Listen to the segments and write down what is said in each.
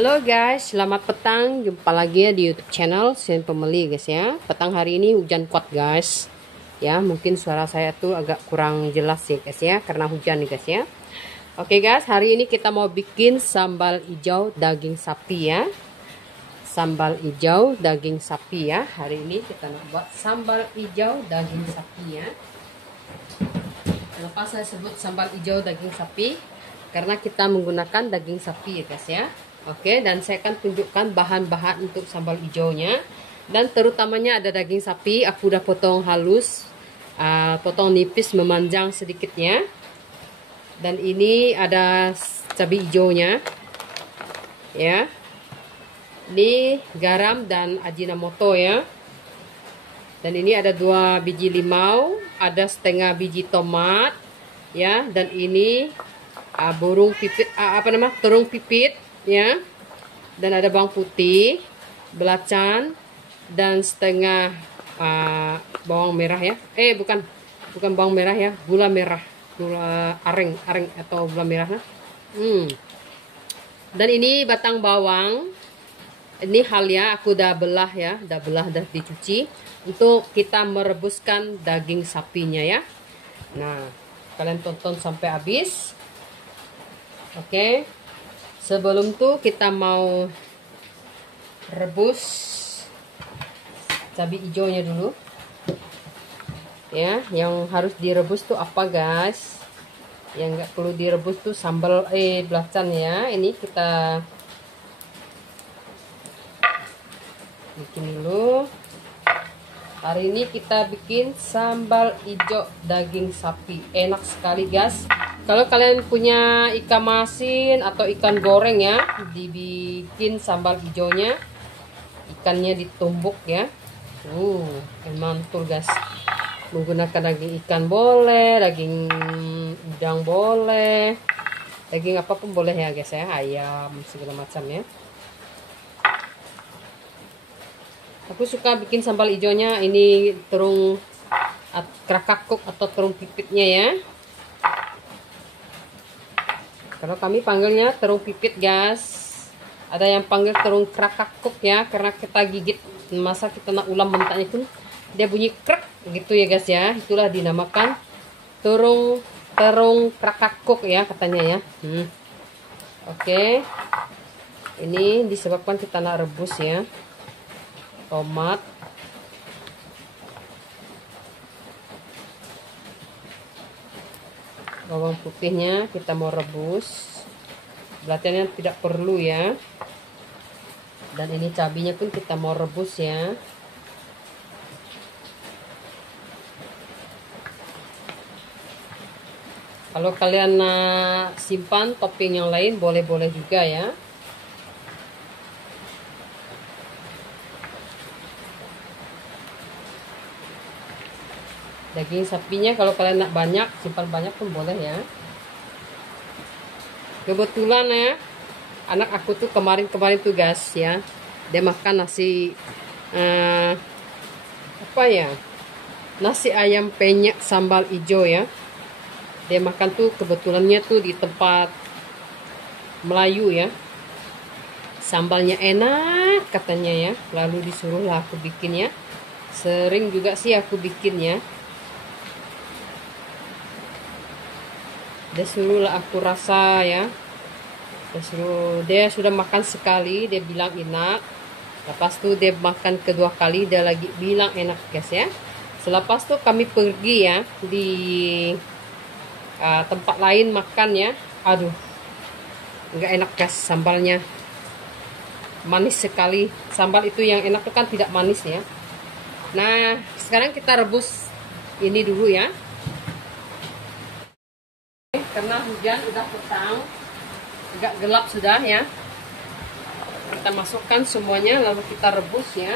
Halo guys, selamat petang. Jumpa lagi ya di YouTube channel Sen Pembeli guys ya. Petang hari ini hujan kuat guys. Ya, mungkin suara saya tuh agak kurang jelas ya guys ya karena hujan nih guys ya. Oke guys, hari ini kita mau bikin sambal hijau daging sapi ya. Sambal hijau daging sapi ya. Hari ini kita mau buat sambal hijau daging sapi ya. Kenapa saya sebut sambal hijau daging sapi? Karena kita menggunakan daging sapi ya guys ya. Oke, dan saya akan tunjukkan bahan-bahan untuk sambal hijaunya. Dan terutamanya ada daging sapi, aku udah potong halus, potong nipis memanjang sedikitnya. Dan ini ada cabai hijaunya, ya. Ini garam dan ajinomoto ya. Dan ini ada 2 biji limau, ada setengah biji tomat, ya. Dan ini burung pipit, terung pipit. Ya, dan ada bawang putih, belacan, dan setengah bawang merah ya. Bukan bawang merah ya, gula merah, gula areng atau gula merah. Dan ini batang bawang. Ini halnya aku udah belah ya, udah dicuci untuk kita merebuskan daging sapinya ya. Nah, kalian tonton sampai habis. Oke. Sebelum tuh kita mau rebus cabai hijaunya dulu. Ya, yang harus direbus tuh apa guys? Yang nggak perlu direbus tuh sambal belacan ya. Ini kita bikin dulu. Hari ini kita bikin sambal hijau daging sapi. Enak sekali guys. Kalau kalian punya ikan masin atau ikan goreng ya, dibikin sambal hijaunya, ikannya ditumbuk ya. Mantul guys. Menggunakan daging ikan boleh, daging udang boleh, daging apapun boleh ya guys ya, ayam segala macam ya. Aku suka bikin sambal hijaunya ini terung krakakuk atau terung pipitnya ya. Kalau kami panggilnya terung pipit guys. Ada yang panggil terung krakakuk ya, karena kita gigit masa kita nak ulam mentahnya pun dia bunyi krak gitu ya guys ya. Itulah dinamakan terung krakakuk ya katanya ya. Oke. Ini disebabkan kita nak rebus ya. Tomat, bawang putihnya kita mau rebus, belacannya tidak perlu ya. Dan ini cabenya pun kita mau rebus ya. Kalau kalian simpan topping yang lain boleh-boleh juga ya. Daging sapinya kalau kalian nak banyak, simpan banyak pun boleh ya. Kebetulan ya, anak aku tuh kemarin tuh guys ya, dia makan nasi nasi ayam penyet sambal hijau ya. Dia makan tuh kebetulannya tuh di tempat Melayu ya. Sambalnya enak katanya ya. Lalu disuruhlah aku bikin ya. Sering juga sih aku bikin ya. Dia suruhlah aku rasa ya. Dia sudah makan sekali, dia bilang enak. Lepas tu dia makan kedua kali, dia lagi bilang enak guys ya. Selepas tu kami pergi ya di tempat lain makan ya. Aduh, nggak enak guys, sambalnya manis sekali. Sambal itu yang enak tuh kan tidak manis ya. Nah, sekarang kita rebus ini dulu ya. Karena hujan udah petang, agak gelap sudah ya. Kita masukkan semuanya lalu kita rebus ya.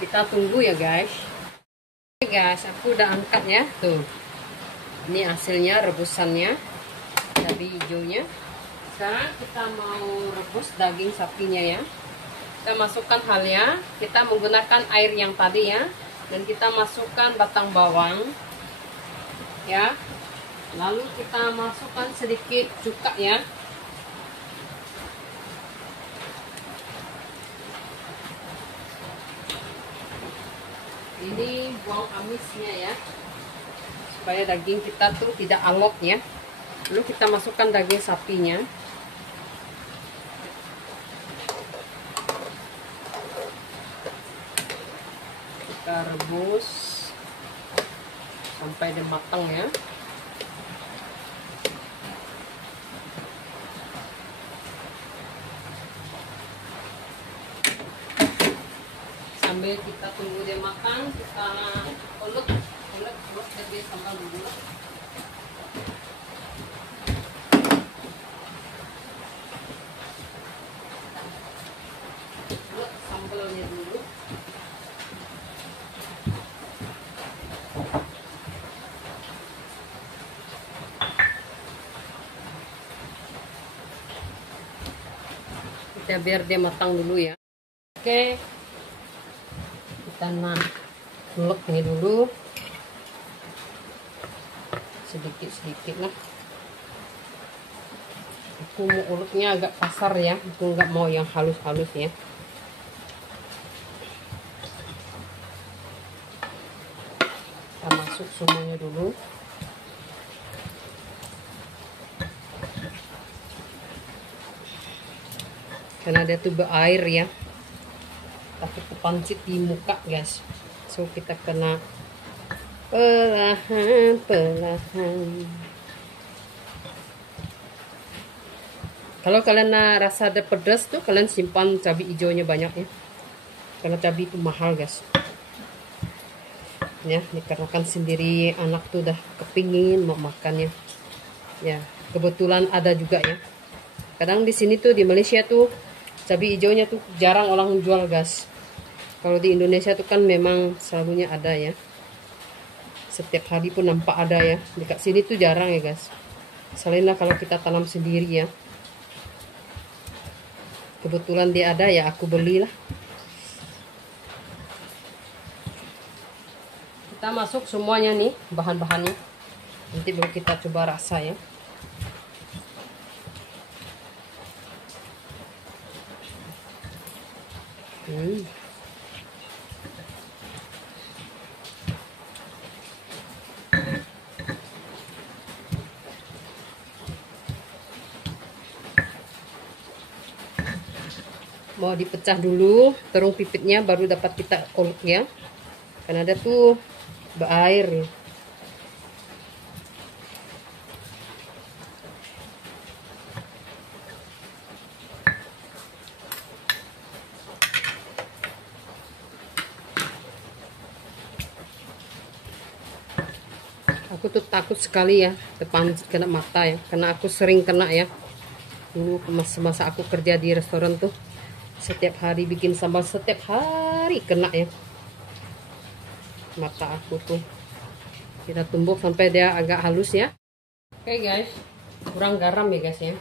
Kita tunggu ya guys. Oke guys, aku udah angkat ya. Tuh. Ini hasilnya rebusannya. Cabai hijaunya. Sekarang kita mau rebus daging sapinya ya. Kita masukkan halnya. Kita menggunakan air yang tadi ya. Dan kita masukkan batang bawang. Ya, lalu kita masukkan sedikit cuka ya. Ini buang amisnya ya, supaya daging kita tuh tidak alot ya. Lalu kita masukkan daging sapinya. Kita rebus sampai dia matang ya. Sambil kita tunggu dia matang, kita ulek jadi sambal dulu. Ulek sambalnya dulu. Kita biar dia matang dulu ya. Oke. Kita ulek ini dulu. Sedikit-sedikit lah. Aku mau uleknya agak kasar ya. Aku nggak mau yang halus-halus ya. Kita masuk semuanya dulu. Karena dia tuh berair ya, takut kepancit di muka guys. So kita kena perlahan. Kalau kalian rasa ada pedas tuh, kalian simpan cabai hijaunya banyak ya, karena cabai itu mahal guys ya. Dikarenakan sendiri anak tuh udah kepingin mau makannya ya, kebetulan ada juga ya. Kadang di sini tuh di Malaysia tuh cabai hijaunya tuh jarang orang jual guys. Kalau di Indonesia tuh kan memang selalunya ada ya, setiap hari pun nampak ada ya. Dekat sini tuh jarang ya guys, selainlah kalau kita tanam sendiri ya. Kebetulan dia ada ya, aku belilah. Kita masuk semuanya nih bahan-bahannya, nanti baru kita coba rasa ya. Mau dipecah dulu terung pipitnya, baru dapat kita ulek ya, karena ada tuh berair. Aku tuh takut sekali ya terpancit kena mata ya, karena aku sering kena ya. Dulu masa aku kerja di restoran tuh, setiap hari bikin sambal, setiap hari kena ya mata aku tuh. Kita tumbuk sampai dia agak halus ya. Oke guys, kurang garam ya guys ya,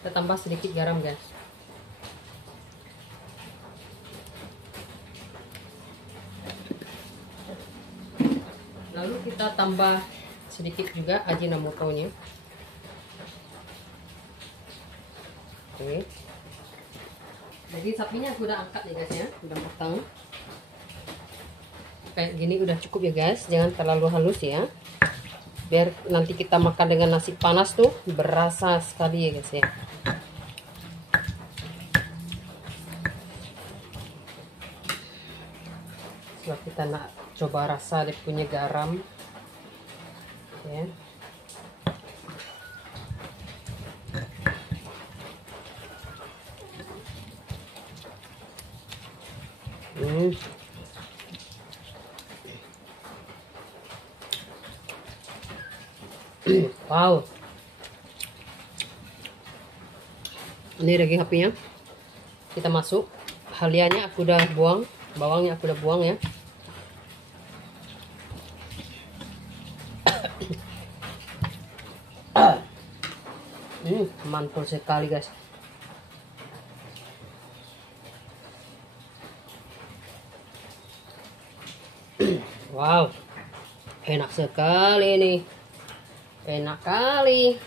kita tambah sedikit garam guys. Lalu kita tambah sedikit juga ajinomotonya. Oke, jadi sapinya aku udah angkat ya guys ya, udah matang kayak gini, udah cukup ya guys, jangan terlalu halus ya, biar nanti kita makan dengan nasi panas tuh berasa sekali ya guys ya. Setelah kita nak coba rasa dia punya garam ya. Wow, ini daging sapinya kita masuk. Halianya aku udah buang, bawangnya aku udah buang ya. Mantul sekali guys. Wow, enak sekali nih, enak kali.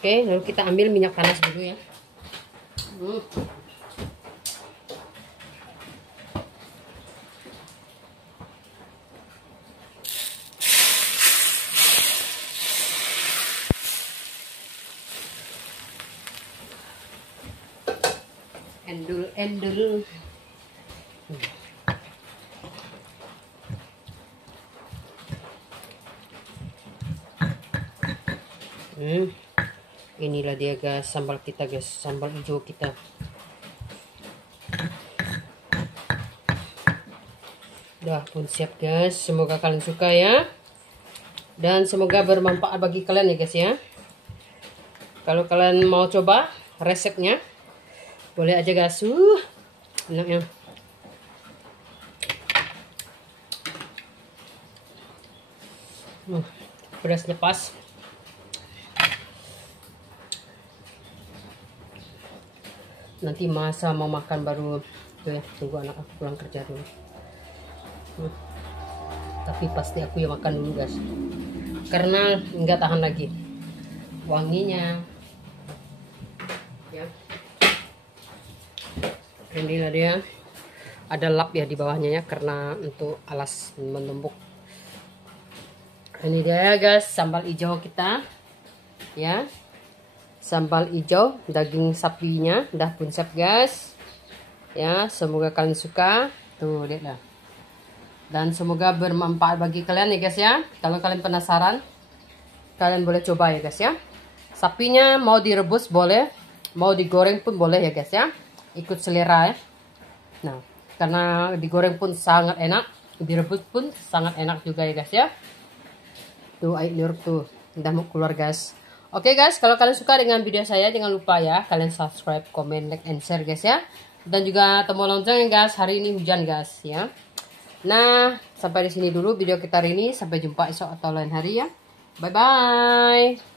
Oke, lalu kita ambil minyak panas dulu ya. Endul. Inilah dia guys, sambal kita guys, sambal hijau kita. Udah pun siap guys, semoga kalian suka ya. Dan semoga bermanfaat bagi kalian ya guys ya. Kalau kalian mau coba resepnya, boleh aja guys. Enaknya. Pedasnya pas. Nanti masa mau makan baru tuh ya, tunggu anak aku pulang kerja dulu. Tapi pasti aku yang makan dulu guys, karena nggak tahan lagi wanginya ya. Inilah dia, ada lap ya di bawahnya ya, karena untuk alas menumbuk. Ini dia ya guys, sambal hijau kita ya. Sambal hijau daging sapinya udah pun siap guys ya. Semoga kalian suka, tuh lihatlah, dan semoga bermanfaat bagi kalian ya guys ya. Kalau kalian penasaran, kalian boleh coba ya guys ya. Sapinya mau direbus boleh, mau digoreng pun boleh ya guys ya, ikut selera ya. Nah, karena digoreng pun sangat enak, direbus pun sangat enak juga ya guys ya. Tuh air liur tuh udah mau keluar guys. Oke guys, kalau kalian suka dengan video saya, jangan lupa ya kalian subscribe, comment, like, and share guys ya. Dan juga tombol lonceng guys, hari ini hujan guys ya. Nah, sampai di sini dulu video kita hari ini. Sampai jumpa esok atau lain hari ya. Bye bye.